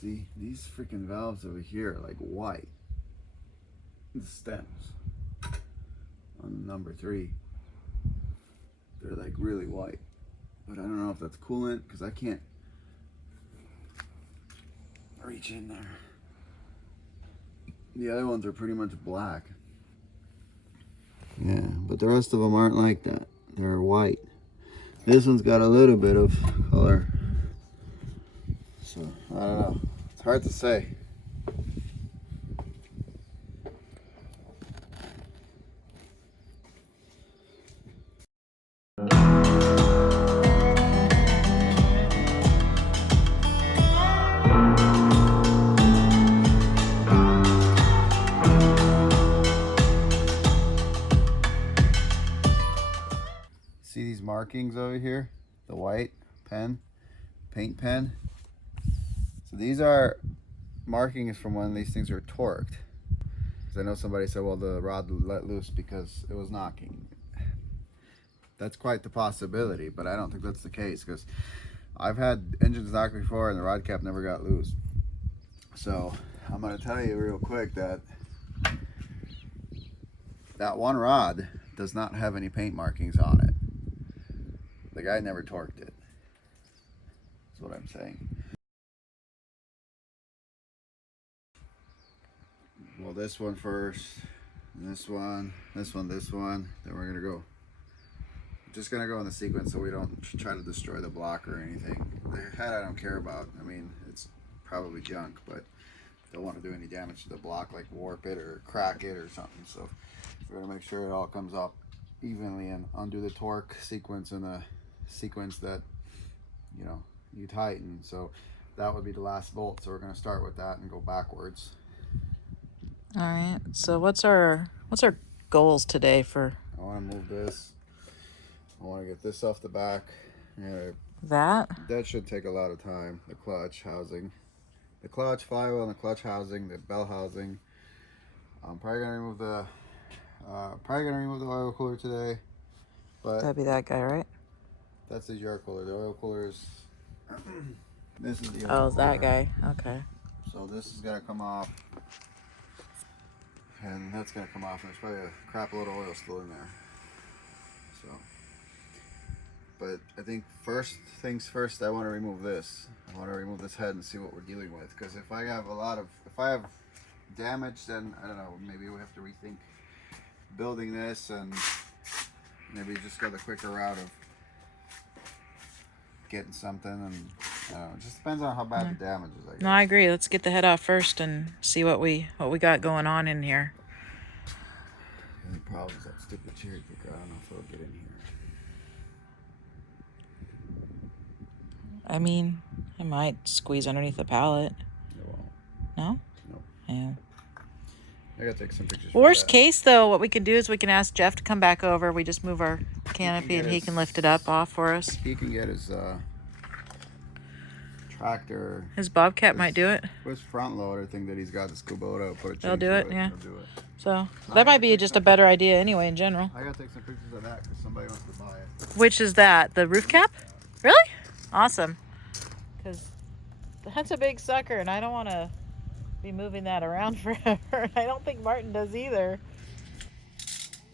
See, these freaking valves over here are like white. The stems on number 3, they're like really white. But I don't know if that's coolant because I can't reach in there. The other ones are pretty much black. Yeah, but the rest of them aren't like that. They're white. This one's got a little bit of color. So, I don't know. It's hard to say. See these markings over here? The white pen, paint pen. So these are markings from when these things are torqued. Because I know somebody said, well, the rod let loose because it was knocking. That's quite the possibility, but I don't think that's the case because I've had engines knocked before and the rod cap never got loose. So I'm going to tell you real quick that that one rod does not have any paint markings on it. The guy never torqued it. That's what I'm saying. Well, this one first, this one, this one, this one. Then we're gonna go. Just gonna go in the sequence so we don't try to destroy the block or anything. The head I don't care about. I mean, it's probably junk, but don't want to do any damage to the block, like warp it or crack it or something. So we're gonna make sure it all comes up evenly and undo the torque sequence in a sequence that, you know, you tighten. So that would be the last bolt. So we're gonna start with that and go backwards. All right. So what's our goals today for? I want to move this. I want to get this off the back. Yeah, that should take a lot of time. The clutch housing, the clutch flywheel, and the clutch housing, the bell housing. I'm probably gonna remove the oil cooler today. But That'd be that guy, right? that's the air cooler. The oil cooler is this is the oil Oh, cooler. that guy. Okay. So this is gonna come off, and that's gonna come off, and there's probably a crap load of oil still in there. So, but I think first things first, I want to remove this. I want to remove this head and see what we're dealing with. Because if I have damage, then I don't know. Maybe we have to rethink building this, and maybe just go the quicker route of getting something. And I don't know, it just depends on how bad the damage is. I guess. No, I agree. Let's get the head off first and see what we got going on in here. The only problem is that stupid cherry picker. I don't know if it'll get in here. I mean, I might squeeze underneath the pallet. It won't. No? Nope. Yeah. I gotta take some pictures. Worst case, though, what we can do is we can ask Jeff to come back over. We just move our canopy and he can lift it up off for us. He can get his tractor. His Bobcat might do it. His front loader thing that he's got to scuba it out, put a They'll chain do to it, yeah. He'll do it. So that might be just a better idea anyway in general. I gotta take some pictures of that because somebody wants to buy it. Which is that? The roof cap? Really? Awesome. Because that's a big sucker and I don't want to be moving that around forever. I don't think Martin does either.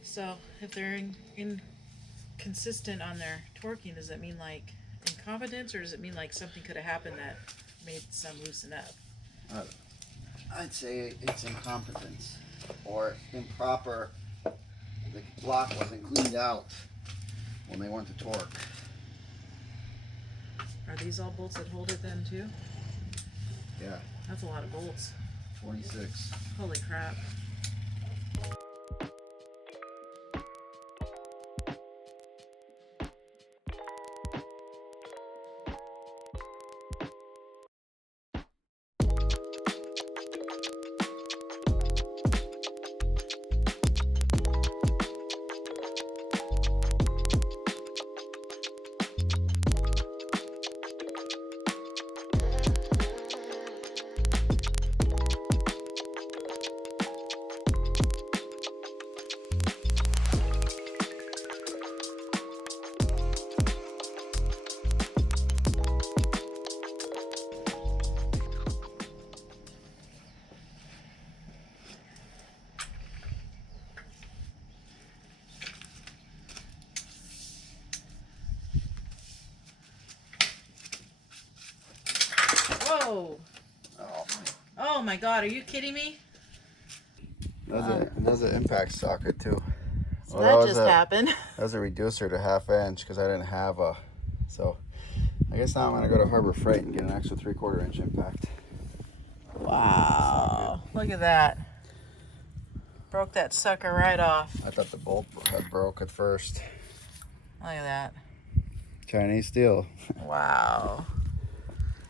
So if they're inconsistent on their torquing, does that mean like incompetence or does it mean like something could have happened that made some loosen up? I'd say it's incompetence or improper. The block wasn't cleaned out when they went to torque. Are these all bolts that hold it then too? Yeah. That's a lot of bolts. 26. Holy crap. Whoa! Oh my God, are you kidding me? That's an impact socket too. So well, that just happened. That was a reducer to 1/2 inch because I didn't have a. So I guess now I'm gonna go to Harbor Freight and get an extra 3/4 inch impact. Wow! Look at that. Broke that sucker right off. I thought the bolt had broke at first. Look at that. Chinese steel. Wow.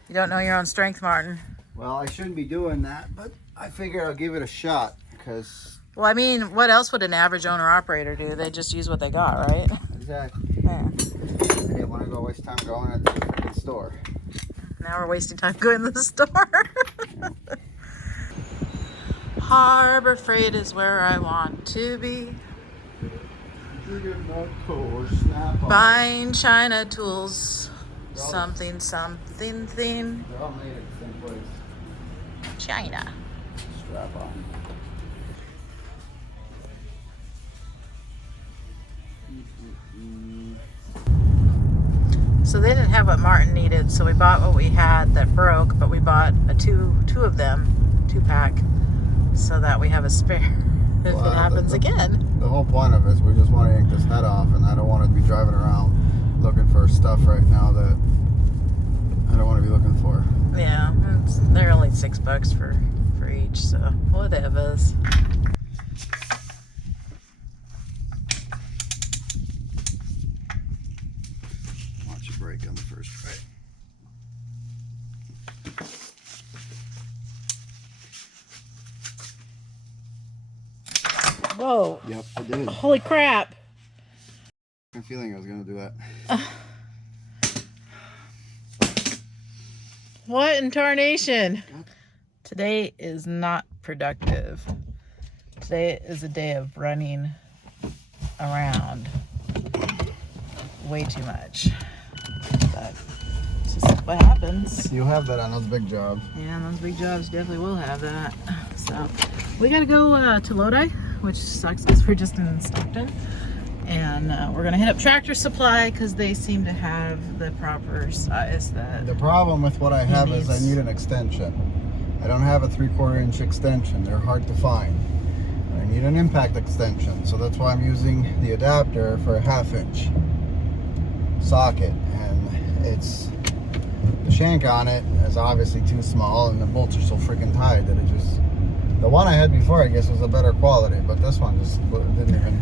You don't know your own strength, Martin. Well, I shouldn't be doing that, but I figured I'll give it a shot because. Well, I mean, what else would an average owner-operator do? They just use what they got, right? Exactly. Yeah. Hey, I want to go waste time going at the freaking store. Now we're wasting time going to the store. Harbor Freight is where I want to be. Buying China tools. Something thing. They're all made at the same place. China. Strap on. So they didn't have what Martin needed, so we bought what we had that broke, but we bought a two of them, 2-pack, so that we have a spare if it happens again. The whole point of it is we just want to yank this head off, and I don't want to be driving around looking for stuff right now that I don't want to be looking for. Yeah, they're only $6 for each, so whatever. Watch your brake on the first try. Whoa. Yep, I did. Holy crap. I had a feeling I was going to do that. What in tarnation? Today is not productive. Today is a day of running around way too much. But it's just what happens. You have that on those big jobs. Yeah, those big jobs definitely will have that. So we got to go to Lodi, which sucks because we're just in Stockton. And we're going to hit up Tractor Supply because they seem to have the proper size that... The problem with what I have is I need an extension. I don't have a 3/4 inch extension. They're hard to find. I need an impact extension, so that's why I'm using the adapter for a 1/2 inch socket. And it's... The shank on it is obviously too small, and the bolts are so freaking tight that it just... The one I had before, I guess, was a better quality, but this one just didn't even...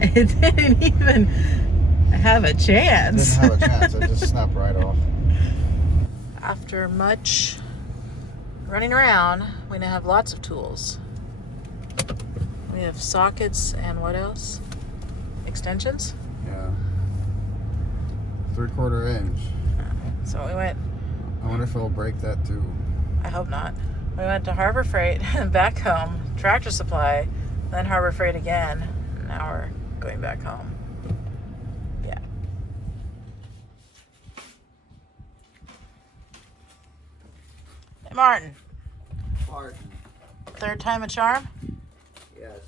It didn't even have a chance. It didn't have a chance. It just snapped right off. After much running around, we now have lots of tools. We have sockets and what else? Extensions? Yeah. 3/4 inch. So we went... I wonder if it'll break that too. I hope not. We went to Harbor Freight and back home, Tractor Supply, then Harbor Freight again. Now we're going back home. Yeah. Hey, Martin. Martin. Third time a charm? Yes.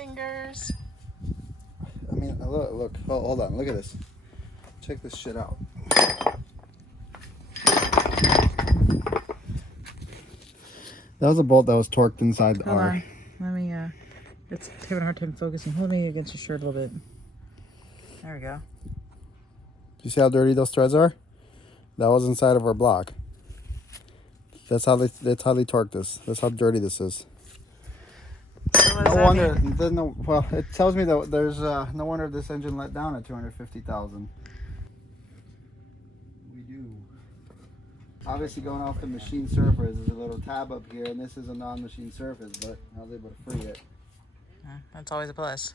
fingers. I mean, look, hold on, look at this. Check this shit out. That was a bolt that was torqued inside the Hold R. on. Let me, it's having a hard time focusing. Hold me against your shirt a little bit. There we go. Do you see how dirty those threads are? That was inside of our block. That's how they torqued this. That's how dirty this is. So what does No that wonder. mean? Well, it tells me that there's no wonder this engine let down at 250,000. We do. Obviously, going off the machine surface, there's a little tab up here, and this is a non-machine surface, but I was able to free it. That's always a plus.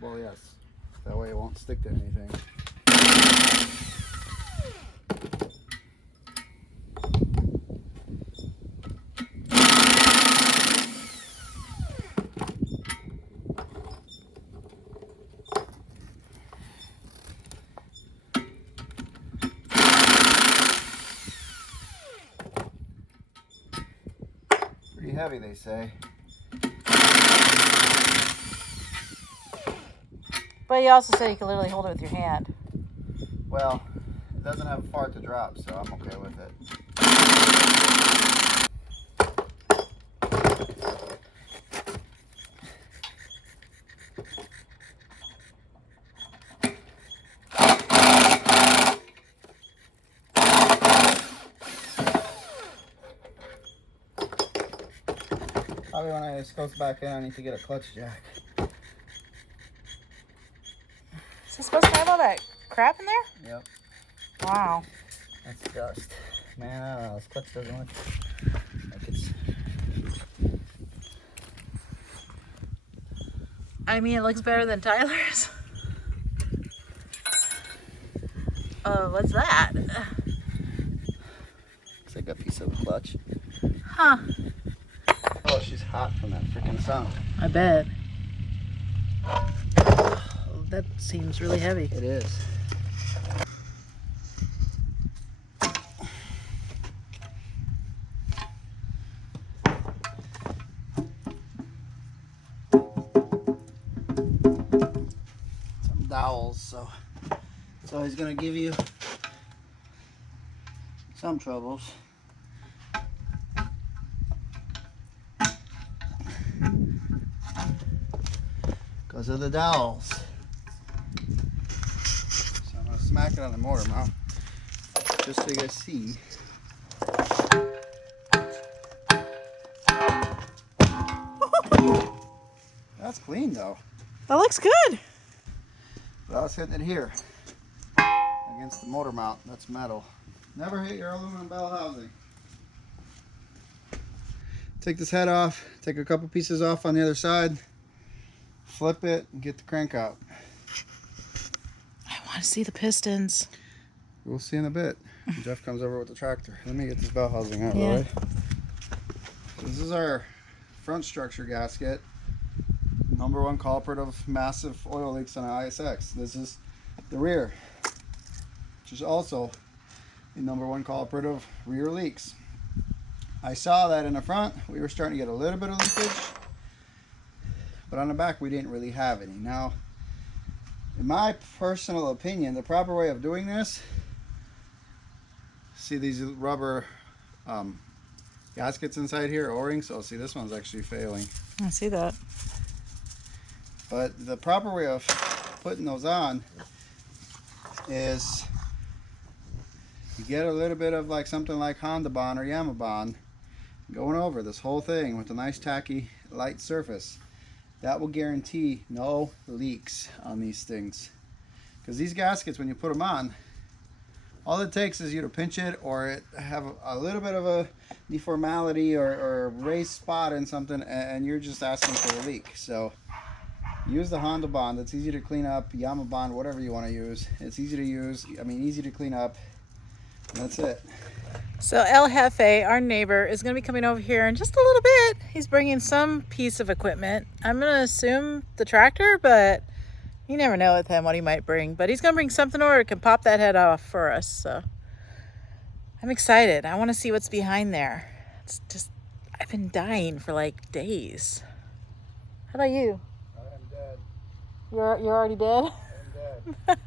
Well, yes. That way it won't stick to anything. Pretty heavy, they say. But you also said you can literally hold it with your hand. Well, it doesn't have far to drop, so I'm okay with it. Probably when I goes back in, I need to get a clutch jack. Is it supposed to have all that crap in there? Yep. Wow. That's dust. Man, I don't know. This clutch doesn't look like it's... I mean, it looks better than Tyler's. Oh, what's that? Looks like a piece of clutch. Huh. Oh, she's hot from that freaking sun. I bet. Oh, that seems really heavy. It is. Some dowels, so he's gonna give you some troubles. Because of the dowels. So I'm gonna smack it on the motor mount just so you guys see. That's clean though. That looks good. But I was hitting it here against the motor mount. That's metal. Never hit your aluminum bell housing. Take this head off, take a couple pieces off on the other side, flip it, and get the crank out. I want to see the pistons. We'll see in a bit. Jeff comes over with the tractor. Let me get this bell housing out of the Yeah. way. This is our front structure gasket. #1 culprit of massive oil leaks on an ISX. This is the rear, which is also the #1 culprit of rear leaks. I saw that in the front we were starting to get a little bit of leakage, but on the back we didn't really have any. Now, in my personal opinion, the proper way of doing this, see these rubber gaskets inside here, O-rings. So see, this one's actually failing. I see that. But the proper way of putting those on is you get a little bit of like something like Honda Bond or Yamaha Bond going over this whole thing with a nice tacky light surface. That will guarantee no leaks on these things. Because these gaskets, when you put them on, all it takes is you to pinch it or it have a little bit of a deformality or a raised spot in something, and you're just asking for a leak. So use the Honda Bond. It's easy to clean up. Yamaha Bond, whatever you want to use. It's easy to use. I mean, easy to clean up. And that's it. So El Jefe, our neighbor, is going to be coming over here in just a little bit. He's bringing some piece of equipment. I'm going to assume the tractor, but you never know with him what he might bring. But he's going to bring something over that can pop that head off for us. So I'm excited. I want to see what's behind there. It's just, I've been dying for like days. How about you? I am dead. You're already dead? I am dead.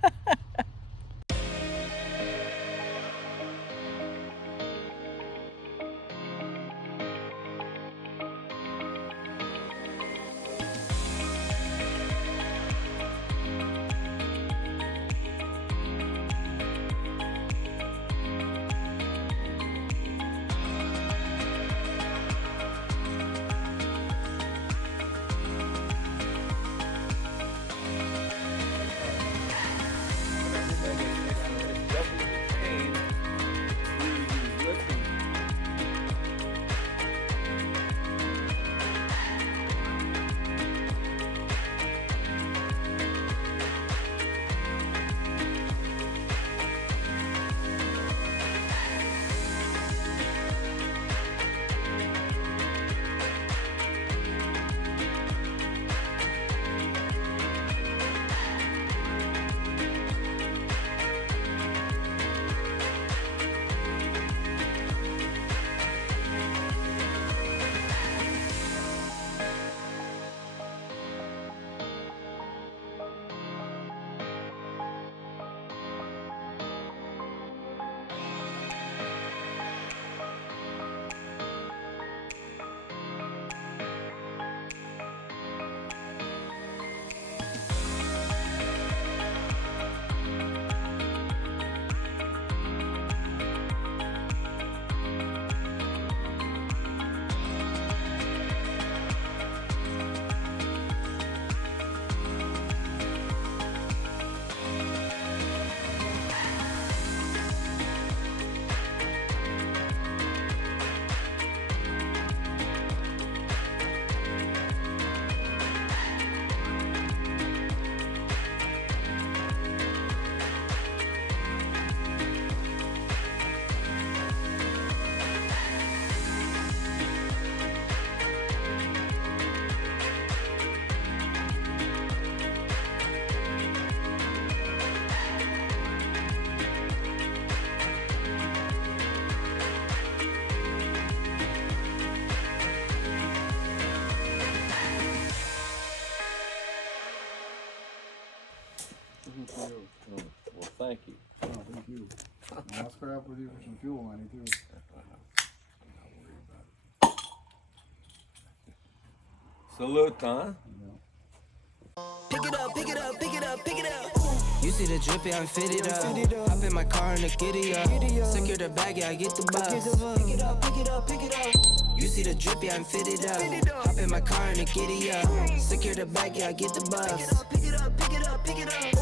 Well, thank you. Oh, thank you. And I'll square up with you for some fuel money too. Salute, huh? Pick it up, pick it up, pick it up, pick it up. You see the drippy, I'm fitted up. Hop in my car and the giddy up. Secure the bag, yeah, I get the bus. Pick it up, pick it up, pick it up. You see the drippy, I'm fitted up. Hop in my car and the giddy up. Secure the bag, yeah, I get the bus. Pick it up, pick it up, pick it up, pick it up.